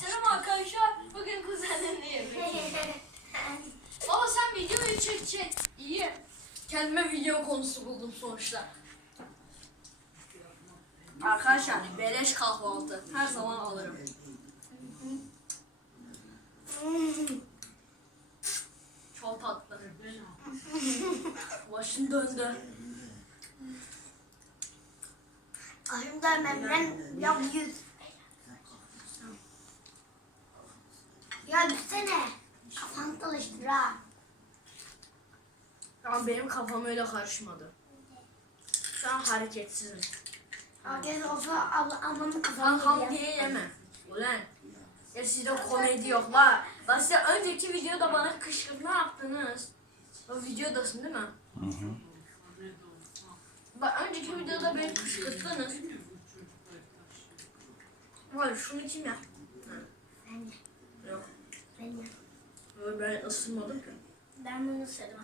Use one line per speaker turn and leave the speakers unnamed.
Selam arkadaşlar. Bugün kuzenimle yemek. Baba sen videoyu çek çek. İyi. Kendime video konusu buldum sonuçta. Arkadaşlar beleş kahvaltı. Her zaman alırım. Çok tatlı. Başım döndü.
Başım dönmem. Ben. Ya düşsene. Kafanı çalıştır ha.
Ama benim kafam öyle karışmadı. Şu an hareketsizim.
Herkes olsa abla, ablamın
Lan
kafanı
ham diye yeme. Ulan. Ya sizde komedi yok la. Bak size önceki videoda bana kışkırtma yaptınız. O videodasın değil mi?
Hı hı.
Bak önceki videoda beni kışkırttınız. Vay şunu kim ya?
Ben de. Ben
ısırmadım ki.
Ben bunu ısırdım.